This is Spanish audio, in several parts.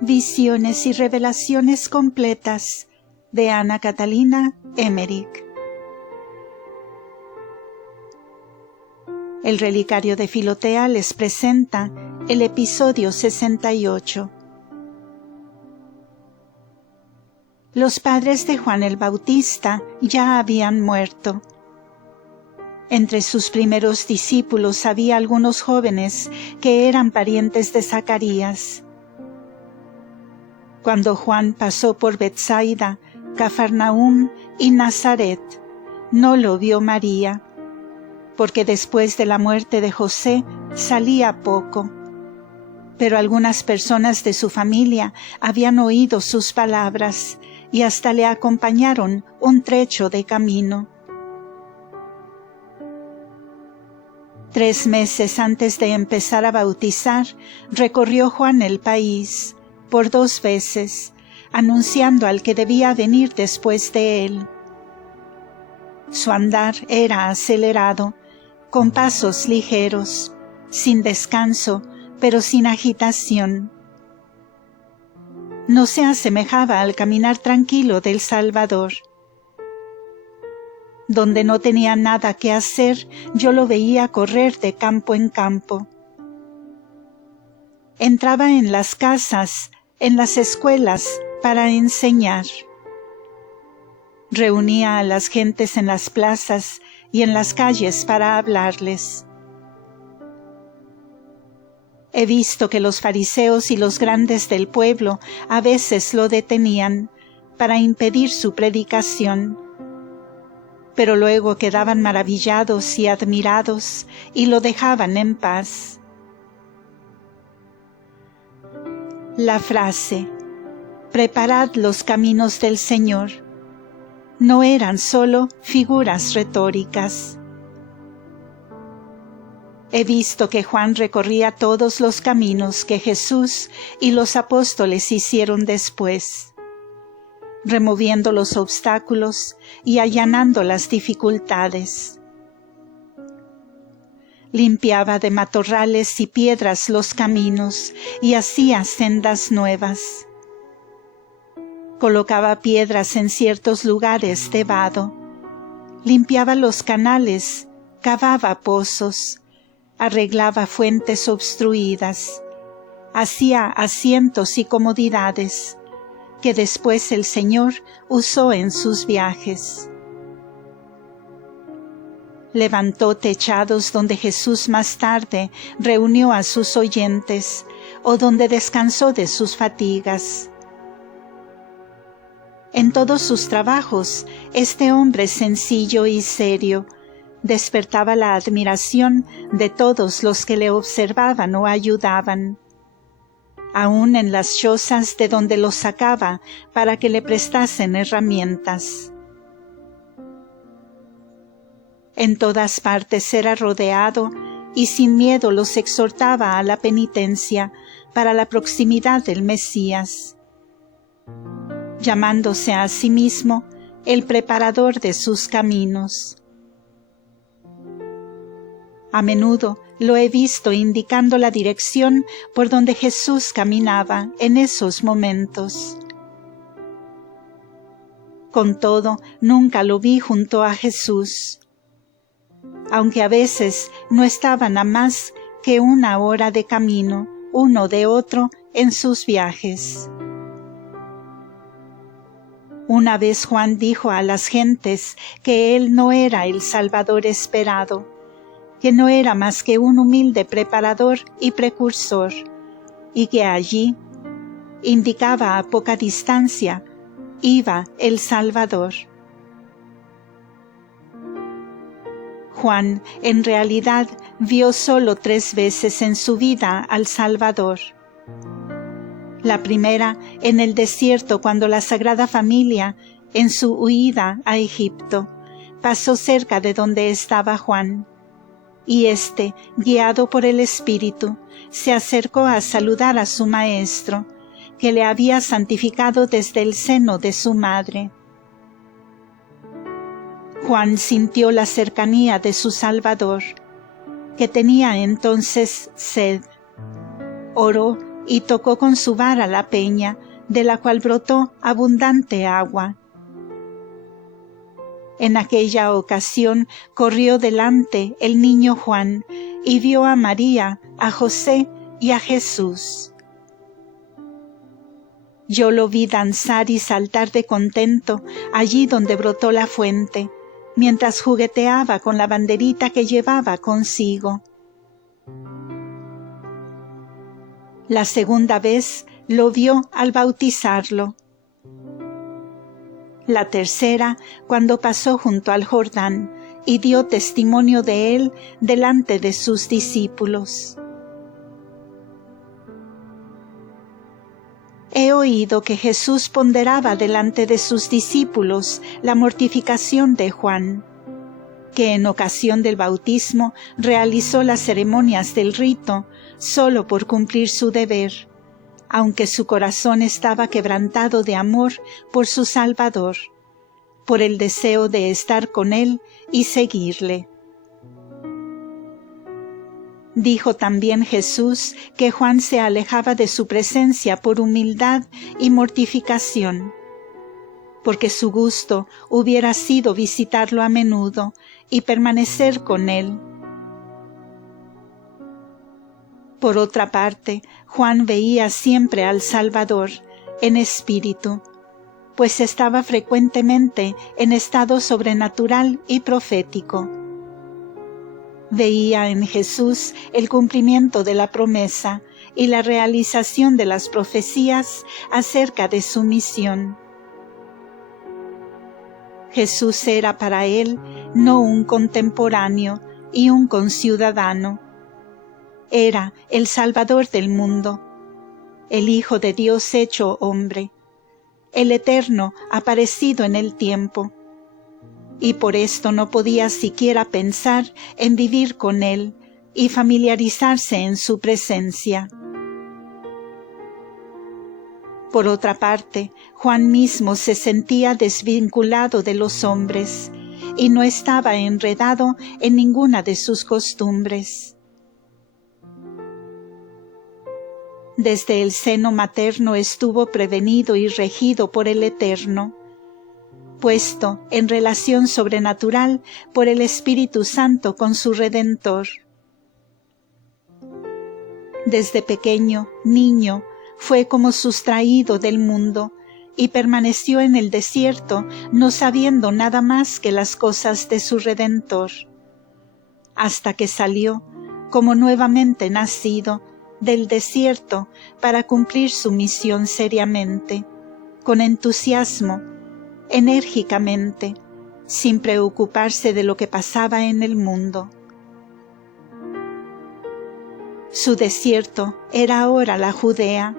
Visiones y revelaciones completas de Ana Catalina Emmerich. El Relicario de Filotea les presenta el episodio 68. Los padres de Juan el Bautista ya habían muerto. Entre sus primeros discípulos había algunos jóvenes que eran parientes de Zacarías. Cuando Juan pasó por Betsaida, Cafarnaúm y Nazaret, no lo vio María, porque después de la muerte de José salía poco. Pero algunas personas de su familia habían oído sus palabras y hasta le acompañaron un trecho de camino. 3 meses antes de empezar a bautizar, recorrió Juan el país por 2 veces, anunciando al que debía venir después de él. Su andar era acelerado, con pasos ligeros, sin descanso, pero sin agitación. No se asemejaba al caminar tranquilo del Salvador. Donde no tenía nada que hacer, yo lo veía correr de campo en campo. Entraba en las casas, en las escuelas, para enseñar. Reunía a las gentes en las plazas y en las calles para hablarles. He visto que los fariseos y los grandes del pueblo a veces lo detenían para impedir su predicación, pero luego quedaban maravillados y admirados y lo dejaban en paz. La frase «Preparad los caminos del Señor» no eran solo figuras retóricas. He visto que Juan recorría todos los caminos que Jesús y los apóstoles hicieron después, removiendo los obstáculos y allanando las dificultades. Limpiaba de matorrales y piedras los caminos y hacía sendas nuevas. Colocaba piedras en ciertos lugares de vado, limpiaba los canales, cavaba pozos, arreglaba fuentes obstruidas, hacía asientos y comodidades que después el Señor usó en sus viajes. Levantó techados donde Jesús más tarde reunió a sus oyentes o donde descansó de sus fatigas. En todos sus trabajos, este hombre sencillo y serio despertaba la admiración de todos los que le observaban o ayudaban, aun en las chozas de donde los sacaba para que le prestasen herramientas. En todas partes era rodeado y sin miedo los exhortaba a la penitencia para la proximidad del Mesías, llamándose a sí mismo el preparador de sus caminos. A menudo lo he visto indicando la dirección por donde Jesús caminaba en esos momentos. Con todo, nunca lo vi junto a Jesús, aunque a veces no estaban a más que 1 hora de camino, uno de otro, en sus viajes. Una vez Juan dijo a las gentes que él no era el Salvador esperado, que no era más que un humilde preparador y precursor, y que allí, indicaba a poca distancia, iba el Salvador. Juan, en realidad, vio solo 3 veces en su vida al Salvador. La primera en el desierto cuando la Sagrada Familia, en su huida a Egipto, pasó cerca de donde estaba Juan, y éste, guiado por el Espíritu, se acercó a saludar a su maestro, que le había santificado desde el seno de su madre. Juan sintió la cercanía de su Salvador, que tenía entonces sed. Oró y tocó con su vara la peña, de la cual brotó abundante agua. En aquella ocasión corrió delante el niño Juan y vio a María, a José y a Jesús. Yo lo vi danzar y saltar de contento allí donde brotó la fuente, mientras jugueteaba con la banderita que llevaba consigo. La segunda vez lo vio al bautizarlo. La tercera, cuando pasó junto al Jordán y dio testimonio de él delante de sus discípulos. He oído que Jesús ponderaba delante de sus discípulos la mortificación de Juan, que en ocasión del bautismo realizó las ceremonias del rito solo por cumplir su deber, aunque su corazón estaba quebrantado de amor por su Salvador, por el deseo de estar con él y seguirle. Dijo también Jesús que Juan se alejaba de su presencia por humildad y mortificación, porque su gusto hubiera sido visitarlo a menudo y permanecer con él. Por otra parte, Juan veía siempre al Salvador en espíritu, pues estaba frecuentemente en estado sobrenatural y profético. Veía en Jesús el cumplimiento de la promesa y la realización de las profecías acerca de su misión. Jesús era para él no un contemporáneo y un conciudadano. Era el Salvador del mundo, el Hijo de Dios hecho hombre, el Eterno aparecido en el tiempo, y por esto no podía siquiera pensar en vivir con él y familiarizarse en su presencia. Por otra parte, Juan mismo se sentía desvinculado de los hombres y no estaba enredado en ninguna de sus costumbres. Desde el seno materno estuvo prevenido y regido por el Eterno, puesto en relación sobrenatural por el Espíritu Santo con su Redentor. Desde pequeño, niño, fue como sustraído del mundo y permaneció en el desierto no sabiendo nada más que las cosas de su Redentor, hasta que salió, como nuevamente nacido, del desierto para cumplir su misión seriamente, con entusiasmo, enérgicamente, sin preocuparse de lo que pasaba en el mundo. Su desierto era ahora la Judea,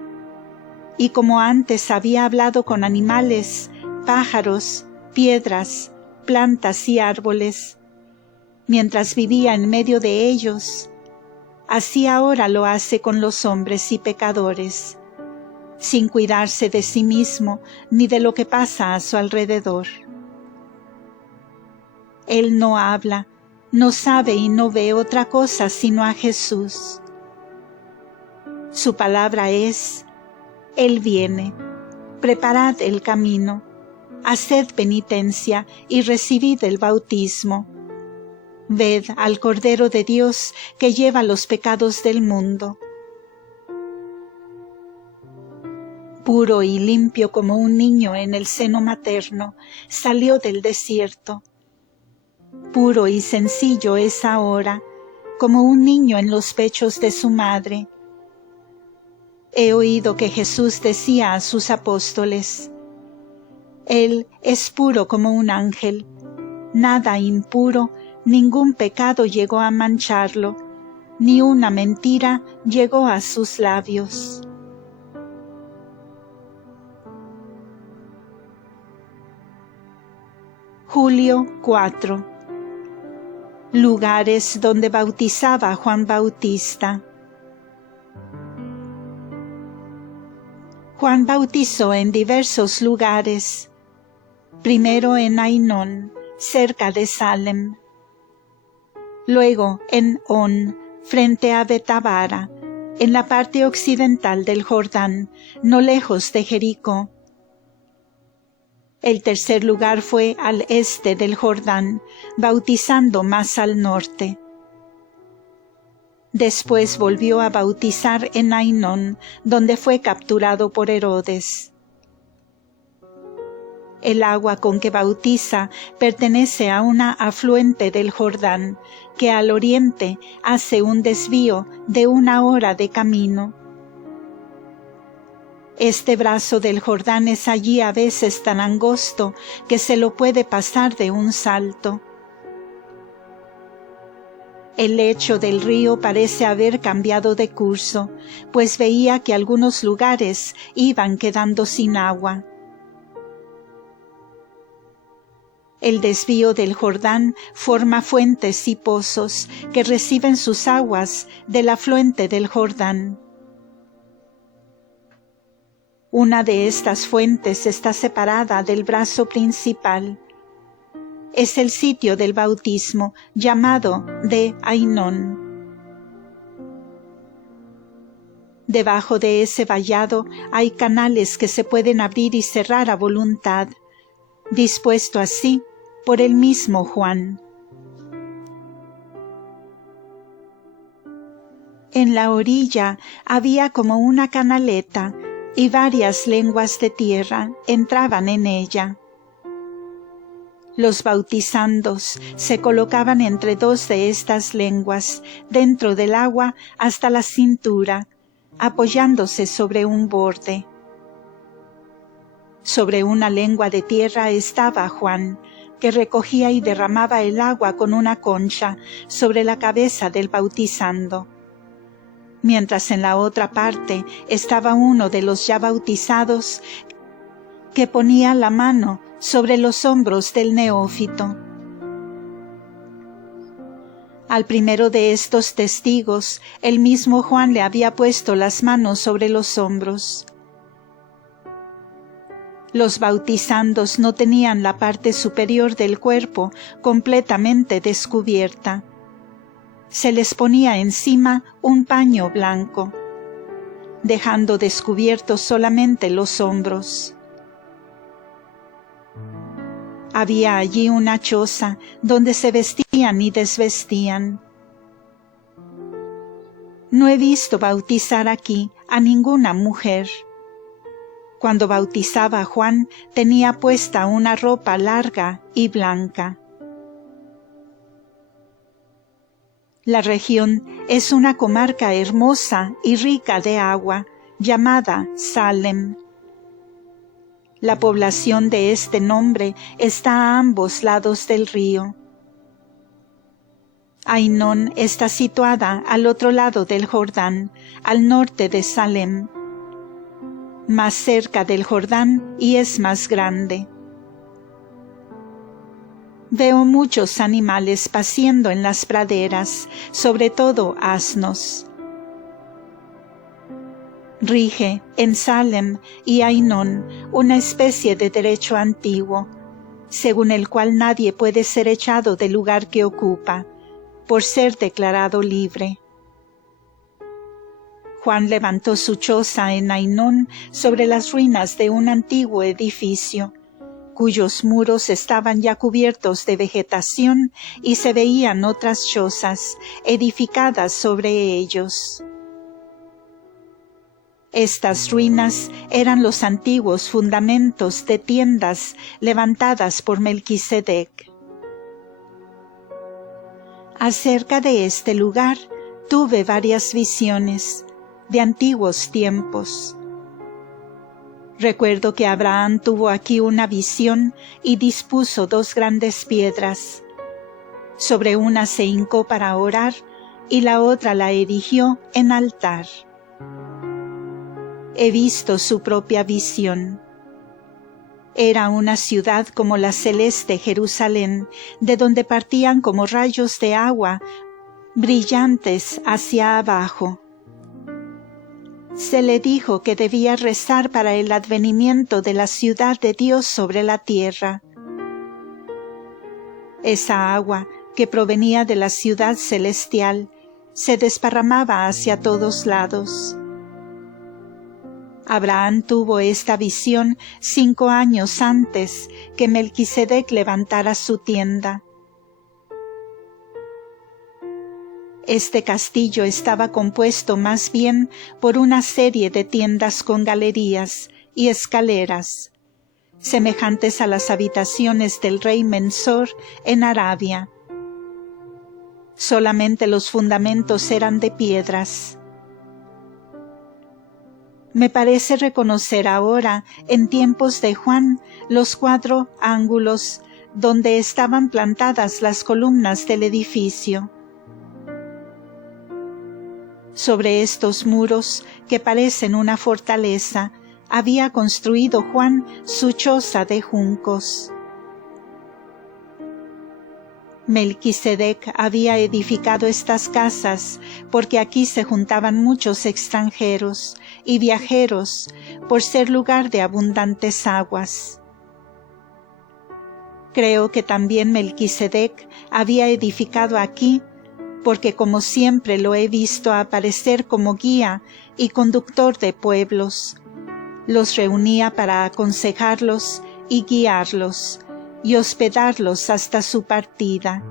y como antes había hablado con animales, pájaros, piedras, plantas y árboles, mientras vivía en medio de ellos, así ahora lo hace con los hombres y pecadores, sin cuidarse de sí mismo ni de lo que pasa a su alrededor. Él no habla, no sabe y no ve otra cosa sino a Jesús. Su palabra es: Él viene, preparad el camino, haced penitencia y recibid el bautismo. Ved al Cordero de Dios que lleva los pecados del mundo. Puro y limpio como un niño en el seno materno, salió del desierto. Puro y sencillo es ahora, como un niño en los pechos de su madre. He oído que Jesús decía a sus apóstoles: Él es puro como un ángel, nada impuro, ningún pecado llegó a mancharlo, ni una mentira llegó a sus labios. Julio 4. Lugares donde bautizaba Juan Bautista. Juan bautizó en diversos lugares, primero en Ainón, cerca de Salem. Luego en On, frente a Betabara, en la parte occidental del Jordán, no lejos de Jericó. El tercer lugar fue al este del Jordán, bautizando más al norte. Después volvió a bautizar en Ainón, donde fue capturado por Herodes. El agua con que bautiza pertenece a una afluente del Jordán, que al oriente hace un desvío de 1 hora de camino. Este brazo del Jordán es allí a veces tan angosto que se lo puede pasar de un salto. El lecho del río parece haber cambiado de curso, pues veía que algunos lugares iban quedando sin agua. El desvío del Jordán forma fuentes y pozos que reciben sus aguas del afluente del Jordán. Una de estas fuentes está separada del brazo principal. Es el sitio del bautismo, llamado de Ainón. Debajo de ese vallado hay canales que se pueden abrir y cerrar a voluntad, dispuesto así por el mismo Juan. En la orilla había como una canaleta, y varias lenguas de tierra entraban en ella. Los bautizandos se colocaban entre 2 de estas lenguas, dentro del agua hasta la cintura, apoyándose sobre un borde. Sobre una lengua de tierra estaba Juan, que recogía y derramaba el agua con una concha sobre la cabeza del bautizando, mientras en la otra parte estaba uno de los ya bautizados que ponía la mano sobre los hombros del neófito. Al primero de estos testigos, el mismo Juan le había puesto las manos sobre los hombros. Los bautizandos no tenían la parte superior del cuerpo completamente descubierta. Se les ponía encima un paño blanco, dejando descubiertos solamente los hombros. Había allí una choza donde se vestían y desvestían. No he visto bautizar aquí a ninguna mujer. Cuando bautizaba a Juan tenía puesta una ropa larga y blanca. La región es una comarca hermosa y rica de agua, llamada Salem. La población de este nombre está a ambos lados del río. Ainón está situada al otro lado del Jordán, al norte de Salem, más cerca del Jordán y es más grande. Veo muchos animales paciendo en las praderas, sobre todo asnos. Rige en Salem y Ainón una especie de derecho antiguo, según el cual nadie puede ser echado del lugar que ocupa, por ser declarado libre. Juan levantó su choza en Ainón sobre las ruinas de un antiguo edificio, cuyos muros estaban ya cubiertos de vegetación y se veían otras chozas edificadas sobre ellos. Estas ruinas eran los antiguos fundamentos de tiendas levantadas por Melquisedec. Acerca de este lugar tuve varias visiones de antiguos tiempos. Recuerdo que Abraham tuvo aquí una visión y dispuso 2 grandes piedras. Sobre una se hincó para orar y la otra la erigió en altar. He visto su propia visión. Era una ciudad como la celeste Jerusalén, de donde partían como rayos de agua brillantes hacia abajo. Se le dijo que debía rezar para el advenimiento de la ciudad de Dios sobre la tierra. Esa agua, que provenía de la ciudad celestial, se desparramaba hacia todos lados. Abraham tuvo esta visión 5 años antes que Melquisedec levantara su tienda. Este castillo estaba compuesto más bien por una serie de tiendas con galerías y escaleras, semejantes a las habitaciones del rey Mensor en Arabia. Solamente los fundamentos eran de piedras. Me parece reconocer ahora, en tiempos de Juan, los 4 ángulos donde estaban plantadas las columnas del edificio. Sobre estos muros, que parecen una fortaleza, había construido Juan su choza de juncos. Melquisedec había edificado estas casas porque aquí se juntaban muchos extranjeros y viajeros por ser lugar de abundantes aguas. Creo que también Melquisedec había edificado aquí porque, como siempre lo he visto aparecer como guía y conductor de pueblos, los reunía para aconsejarlos y guiarlos y hospedarlos hasta su partida.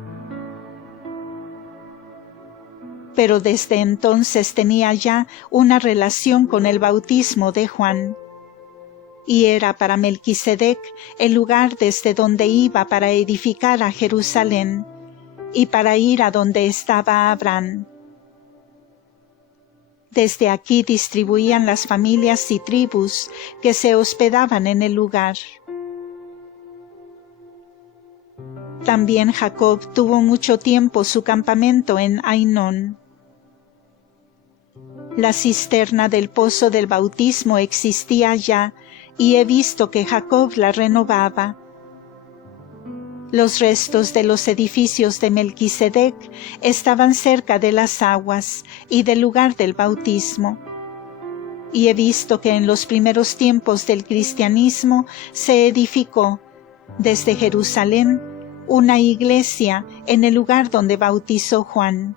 Pero desde entonces tenía ya una relación con el bautismo de Juan, y era para Melquisedec el lugar desde donde iba para edificar a Jerusalén y para ir a donde estaba Abraham. Desde aquí distribuían las familias y tribus que se hospedaban en el lugar. También Jacob tuvo mucho tiempo su campamento en Ainón. La cisterna del pozo del bautismo existía ya, y he visto que Jacob la renovaba. Los restos de los edificios de Melquisedec estaban cerca de las aguas y del lugar del bautismo. Y he visto que en los primeros tiempos del cristianismo se edificó, desde Jerusalén, una iglesia en el lugar donde bautizó Juan.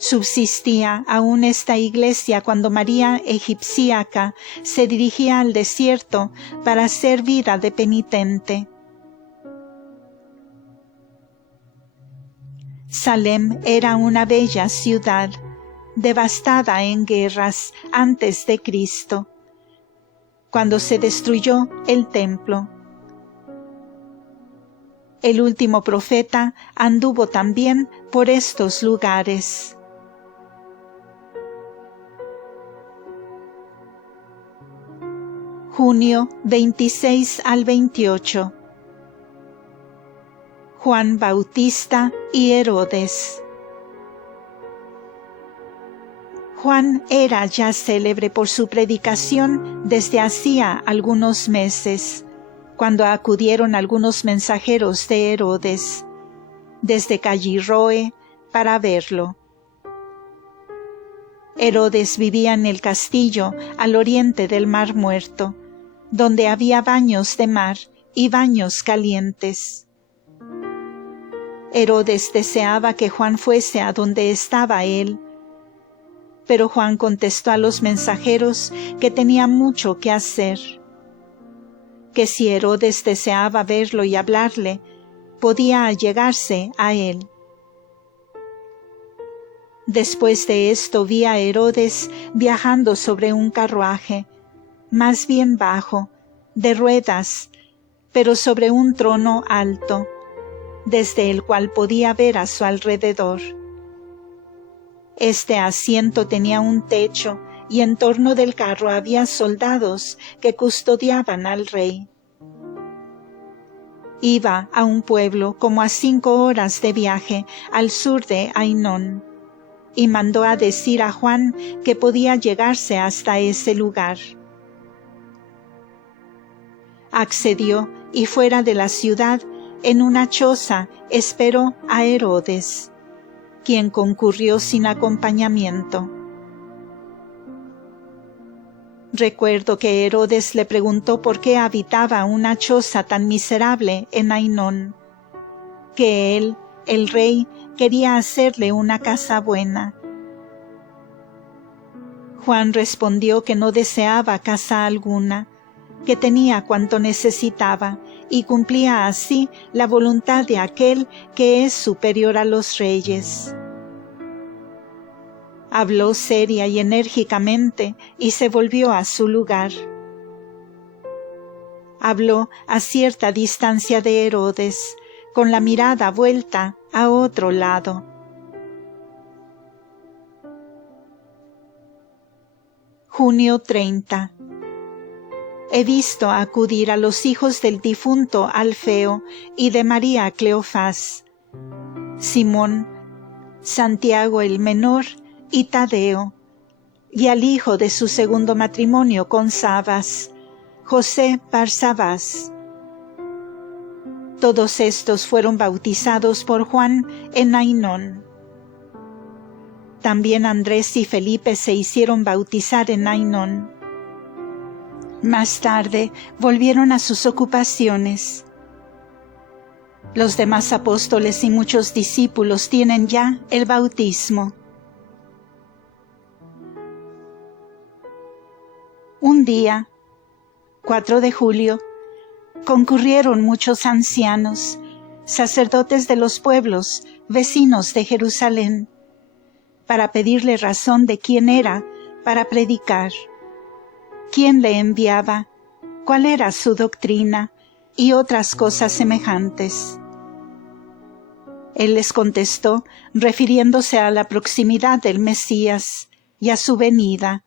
Subsistía aún esta iglesia cuando María Egipcíaca se dirigía al desierto para hacer vida de penitente. Salem era una bella ciudad, devastada en guerras antes de Cristo, cuando se destruyó el templo. El último profeta anduvo también por estos lugares. Junio 26 al 28. Juan Bautista y Herodes. Juan era ya célebre por su predicación desde hacía algunos meses, cuando acudieron algunos mensajeros de Herodes, desde Callirroe, para verlo. Herodes vivía en el castillo al oriente del Mar Muerto, donde había baños de mar y baños calientes. Herodes deseaba que Juan fuese a donde estaba él, pero Juan contestó a los mensajeros que tenía mucho que hacer, que si Herodes deseaba verlo y hablarle, podía allegarse a él. Después de esto vi a Herodes viajando sobre un carruaje, más bien bajo, de ruedas, pero sobre un trono alto, desde el cual podía ver a su alrededor. Este asiento tenía un techo, y en torno del carro había soldados que custodiaban al rey. Iba a un pueblo como a 5 horas de viaje al sur de Ainón, y mandó a decir a Juan que podía llegarse hasta ese lugar. Accedió, y fuera de la ciudad, en una choza, esperó a Herodes, quien concurrió sin acompañamiento. Recuerdo que Herodes le preguntó por qué habitaba una choza tan miserable en Ainón, que él, el rey, quería hacerle una casa buena. Juan respondió que no deseaba casa alguna, que tenía cuanto necesitaba y cumplía así la voluntad de aquel que es superior a los reyes. Habló seria y enérgicamente y se volvió a su lugar. Habló a cierta distancia de Herodes, con la mirada vuelta a otro lado. Junio 30. He visto acudir a los hijos del difunto Alfeo y de María Cleofás, Simón, Santiago el menor y Tadeo, y al hijo de su segundo matrimonio con Sabas, José Barsabás. Todos estos fueron bautizados por Juan en Ainón. También Andrés y Felipe se hicieron bautizar en Ainón. Más tarde volvieron a sus ocupaciones. Los demás apóstoles y muchos discípulos tienen ya el bautismo. Un día, 4 de julio, concurrieron muchos ancianos, sacerdotes de los pueblos vecinos de Jerusalén, para pedirle razón de quién era para predicar, quién le enviaba, cuál era su doctrina y otras cosas semejantes. Él les contestó, refiriéndose a la proximidad del Mesías y a su venida,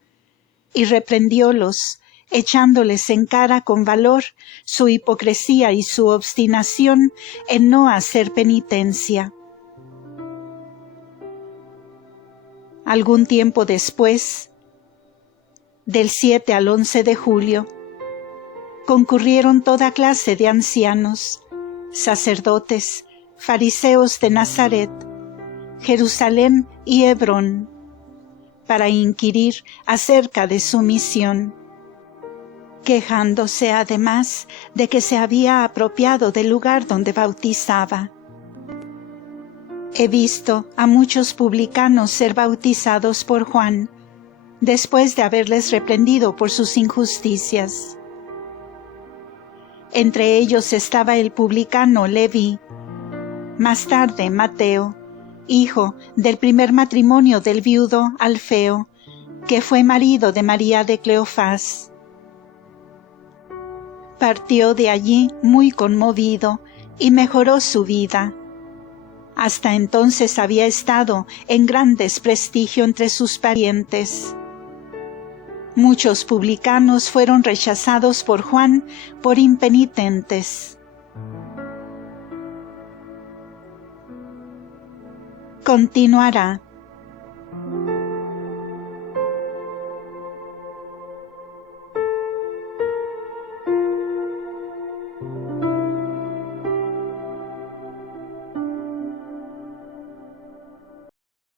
y reprendiólos, echándoles en cara con valor su hipocresía y su obstinación en no hacer penitencia. Algún tiempo después, del 7 al 11 de julio, concurrieron toda clase de ancianos, sacerdotes, fariseos de Nazaret, Jerusalén y Hebrón, para inquirir acerca de su misión, quejándose además de que se había apropiado del lugar donde bautizaba. He visto a muchos publicanos ser bautizados por Juan, después de haberles reprendido por sus injusticias. Entre ellos estaba el publicano Leví, más tarde Mateo, hijo del primer matrimonio del viudo Alfeo, que fue marido de María de Cleofás. Partió de allí muy conmovido y mejoró su vida. Hasta entonces había estado en gran desprestigio entre sus parientes. Muchos publicanos fueron rechazados por Juan por impenitentes. Continuará.